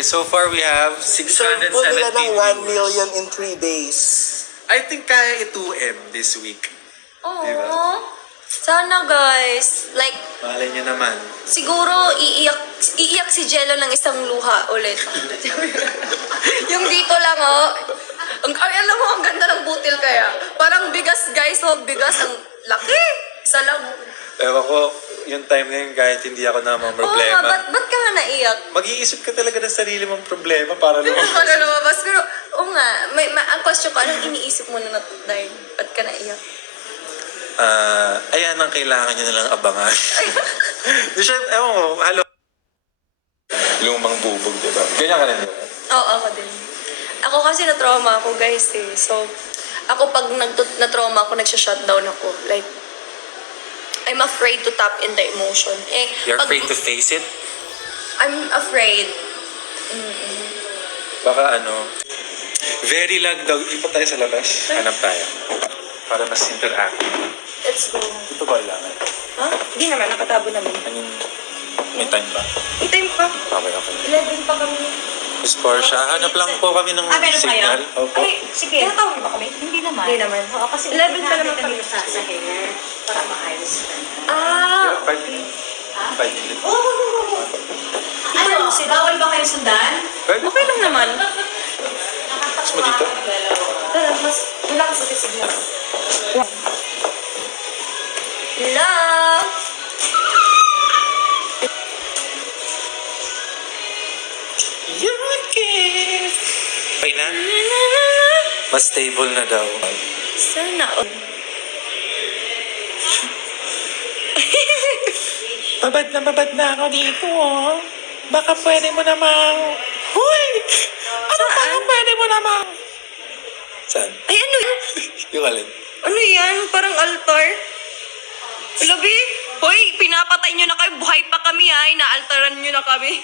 Okay, so far we have Deserve po nila 617 ng 1 viewers. million in 3 days. I think kaya i-2M this week. Oo. Diba? Sana guys. Like, Malay nyo naman. siguro iiyak si Jello ng isang luha ulit. Yung dito lang, oh. Ay, alam mo, ang ganda ng butil kaya. Parang bigas, guys. Oh, bigas. Ang laki. Isa lang. Ewan ko, yung time na yun kahit hindi ako na mga Oo nga, problema. ba't ka nga naiyak? Mag-iisip ka talaga ng sarili mong problema para lumabas. Para lumabas. Pero, oo nga. Ang question ko, anong iniisip mo na dahil? Ba't ka naiyak? Ayan ang kailangan nyo nalang abangan. Di siya, ewan ko, halo. Lumang bubog, diba? Ganyan ka rin, diba? Oo, ako din. Ako kasi na-trauma ako, guys, eh. So, ako pag na-trauma ako, nagsha-shutdown ako. Like, I'm afraid to tap in the emotion. Eh, You're pag- afraid to face it? I'm afraid. Baka very lag daw. Ipa tayo sa labas. Hanap tayo. Para mas interactive. Let's go. Ito ba kailangan? Ha? Hindi naman, nakatabo naman. May time ba? May time pa. Okay. 11 pa kami. Miss Portia, hanap lang po kami ng meron signal. kayo? Opo. Ay, sige. Tinatawag niyo ba kami? Hindi naman. Hindi naman. Oo, kasi 11 pa naman kami kami. sa hair para maayos ka na. Ah! 5 minutes. 5 minutes. Ano, bawal ba kayo sundan? Pwede. Okay lang naman. Mas mo dito. Tara, mas wala ka sa signal. Hello! Okay na? Mas stable na daw. Sana. Babad na ako dito, oh. Baka pwede mo namang... Huy! Ano baka pwede mo namang... Saan? Ay, ano yan? Yung alin? Ano yan? Parang altar? Labi? Hoy, pinapatay nyo na kayo. Buhay pa kami, ha? Inaaltaran nyo na kami.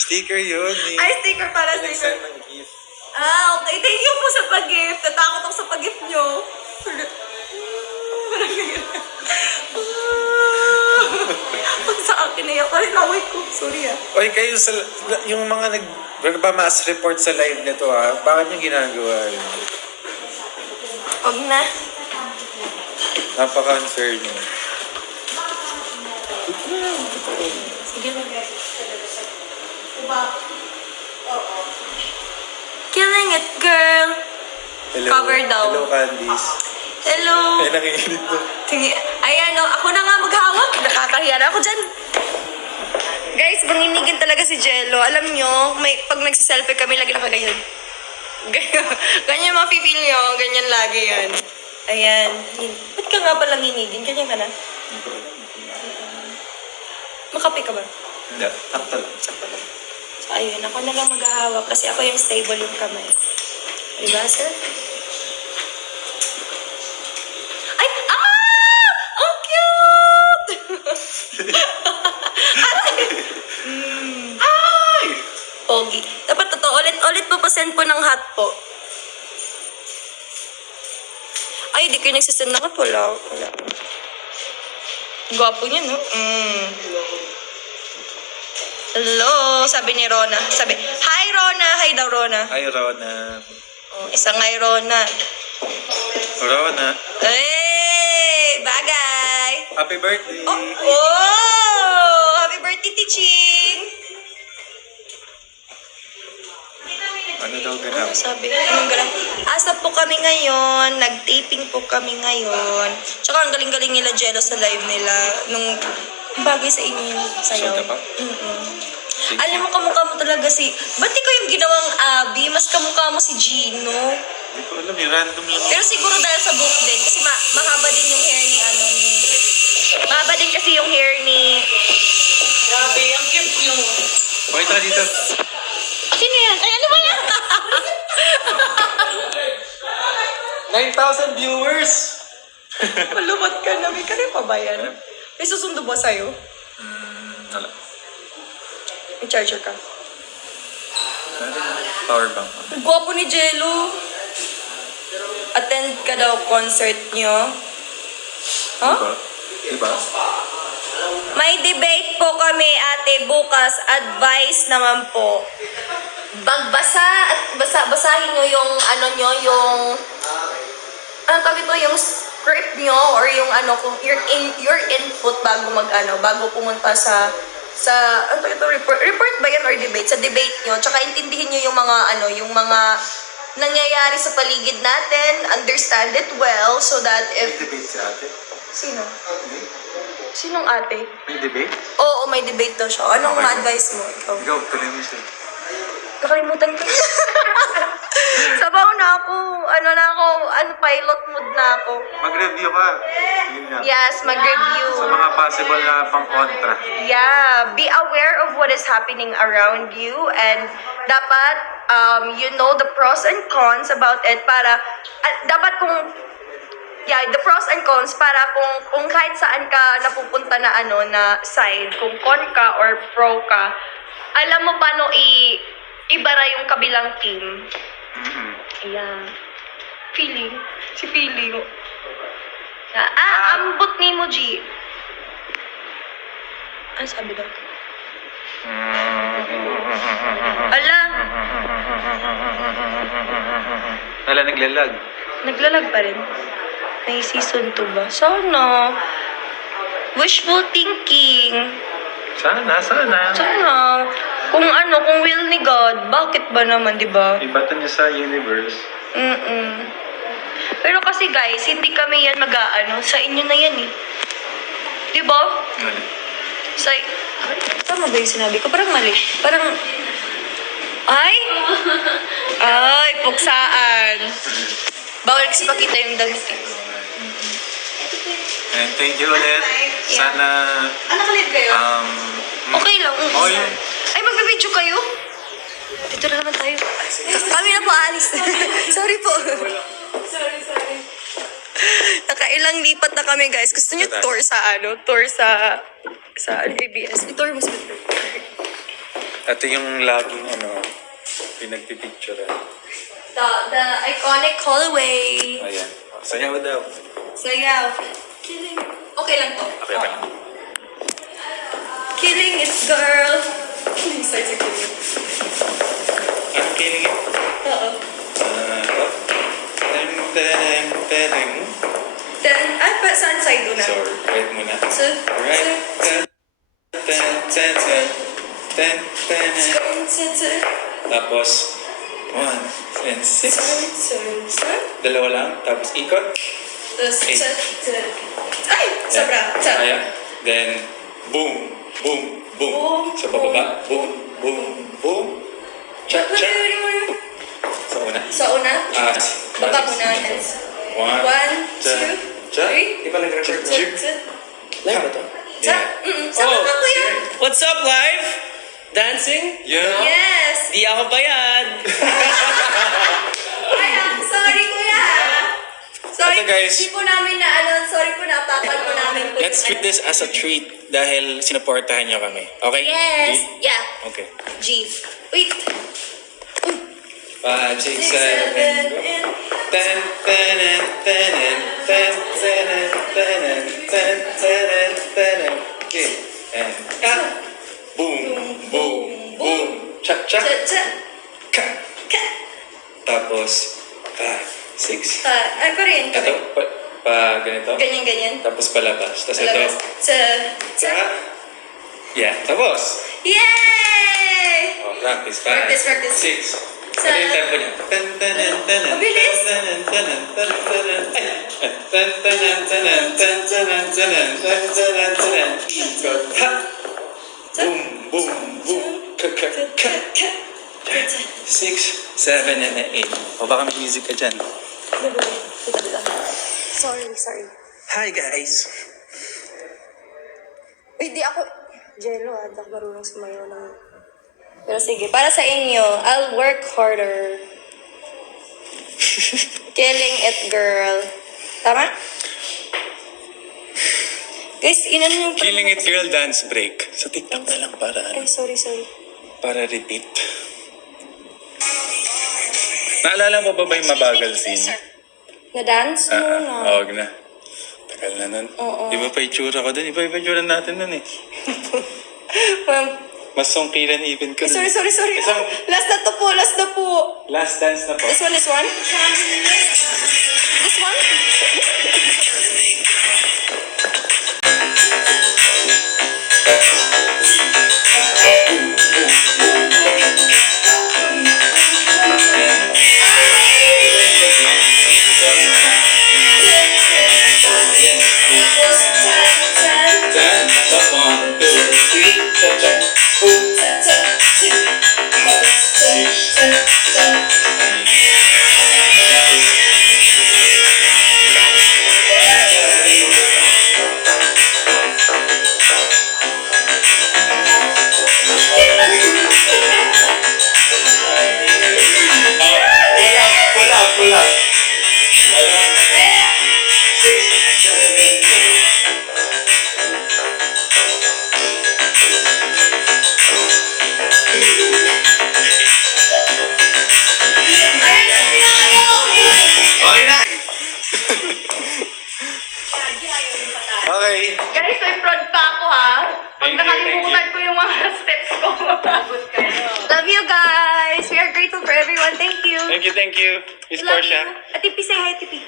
Sticker yun. Ay, sticker para sticker. Nag-send ng gift. Ah, okay. Thank you po sa pag-gift. Natakot ako sa pag-gift nyo. Pag sa akin na yan. Ay, naway ko. Sorry, ah. Oy, kayo sa... Yung mga nag-mass report sa live nito, ha? Bakit nyo ginagawa yun? Huwag na. Napaka-unfair nyo. Sige na. Killing it, girl. Hello. Cover daw. Hello, Candice. Hello. Ay, nanginginig na. Ayan, oh, ako na nga maghawak. Nakakahiya na ako dyan. Guys, manginigin talaga si Jello. Alam nyo, pag nagsiselfie kami, lagi nakaganyan. Ganyan mapipil nyo. Ganyan lagi yan. Ayan. Ba't ka nga palang hinigin? Ganyan ka na. Makape ka ba? Hindi, takto lang. So, ayun. Ako na lang maghahawak kasi ako yung stable yung kamay. Diba, sir? Ay! Ah! Ang cute! Ay! Pogi. Dapat totoo. Ulit po pasend po ng hot po. Ay, di kayo nagsasend ng hot. Wala. Gwapo niya, no? Hello, sabi ni Rona. Sabi, hi Rona. Hi daw Rona. Hi, Rona. Oh, isang hi Rona. Rona. Hey! Bagay! Happy birthday! Oh! Happy birthday, Tiching! Ano daw ganap? Ano sabi? Anong ganap? Asa po kami ngayon. Nag-taping po kami ngayon. Tsaka ang galing-galing nila Jello sa live nila. Nung bagay sa inyo yung sayaw. Santa pa? Alam mo, kamukha mo talaga si... Ba't ikaw yung ginawang Abby? Mas kamukha mo si Gino. Hindi ko alam, random lang. Pero siguro dahil sa book din. Kasi mahaba din yung hair ni Mahaba din kasi yung hair ni... Grabe, ang cute nyo. Okay, tara dito. Sino yan? Ay, ano ba yan? 9,000 viewers! Malumat ka na. May kare pa ba yan? May susundo ba sa'yo? Wala. May charger ka. Power bank. Ang gwapo ni Jello. Attend ka daw concert nyo. Huh? Diba? May debate po kami, ate, bukas. Advice naman po. Bagbasa at basahin nyo yung ano nyo, yung ano tawag ito, yung script nyo or yung ano, kung your input bago pumunta sa ano tawag ito, report ba yan or debate? Sa debate nyo, tsaka intindihin nyo yung mga yung mga nangyayari sa paligid natin, understand it well so that if... Debate si ate? Sino? Sinong ate? May debate? Oo, may debate daw siya. Anong Okay. ma-advise mo? Ikaw? Ikaw, tuloy mo siya. Nakalimutan ko. Sabaw na ako. Pilot mood na ako. Mag-review ka. Yun nga. Yes, mag-review. Sa mga possible na pang-kontra. Yeah, be aware of what is happening around you and dapat you know the pros and cons about it para dapat the pros and cons para kung kahit saan ka napupunta na na side, kung con ka or pro ka, alam mo paano ibara yung kabilang team. Mm-hmm. Ayan. Feeling. Ambot ni mo, G. Ano sabi daw? Ala, Wala, naglalag. naglalag pa rin. May season 2 ba? Sana. Wishful thinking. Sana. Sana. Kung will ni God, bakit ba naman, di ba? Ibato niya sa universe. Pero kasi guys, hindi kami yan sa inyo na yan eh. Di ba? Mali. Tama ba yung sinabi ko? Parang mali. Parang, ay, puksaan. Bawal kasi pakita yung damit eh. And thank you ulit. Sana, Ano kalit kayo? Okay lang. Okay. Ay, magbibideo kayo? Dito na naman tayo. Kami na po alis. Sorry po. Sorry. Nakailang lipat na kami, guys. Gusto niyo tour sa ABS. I-tour mo sa ito yung laging pinagpipicture. The iconic hallway. Ayan. Sayaw daw. Sayaw. Killing. Okay lang to. Okay. Killing it, girl. Sorry sa killing. Ang kiling it. Oo. Tereng. Then, saan side doon na? So, right muna. Right. Tapos, 1 and 6. Dalawa lang. Tapos ikot. Ay! Sobra. Ayan. Then, boom. Boom, Sa bababa. Boom. Cha. Sa una. Sa una. Baba muna. 1, 1, 2, 3. Di ba nag-record? Live ba to? Sama ka, kuya. What's up, live? Dancing? Yeah. Yes. Di ako bayad. Sorry, kuya. Sorry, Okay, guys. Di po namin sorry po, napapan po namin po. Let's treat this as a treat dahil sinuportahan niyo kami. Okay? Yes. Yeah. Okay. G. Wait. 5, 6, 7, 10. Okay. And boom. Cha. Cha. Ka. Ka. Tapos 5, 6. Ako rin. Ito, ganito. Ganyan. Tapos palabas. Tapos Palabas. ito. Cha. Yeah, tapos. Yay! Oh, practice. 5, Practice. 6. Ano yung tempo niya? Mabilis. Boom. Ka. 6, 7, and 8. O baka may music ka dyan. Sorry. Hi, guys. Uy, di ako... Jello, hindi ako marunong sumayaw ng... Pero sige, para sa inyo, I'll work harder. Killing it, girl. Tama? Guys, inan yung... Killing It Girl Dance Break. Sa TikTok na lang para Ay, sorry. para repeat. Naalala mo ba yung mabagal scene? Na-dance muna. Huwag na. Tagal na nun. Oo. Iba pa itsura ko dun. Iba itsura natin dun eh. Well, Mas songkiran even ko dun. sorry. Isang Last na to po, last na po. last dance na po. This one? This one? Dance up 1, 2, 3, cha-cha. Pull up. Okay na! Okay. Guys, may fraud pa ako ha. Pag Thank you, nakalimutan ko yung mga steps ko. Love you guys. We are grateful for everyone. Thank you. Thank you. Miss Love Portia. you. Atipi, say hi, Tipi.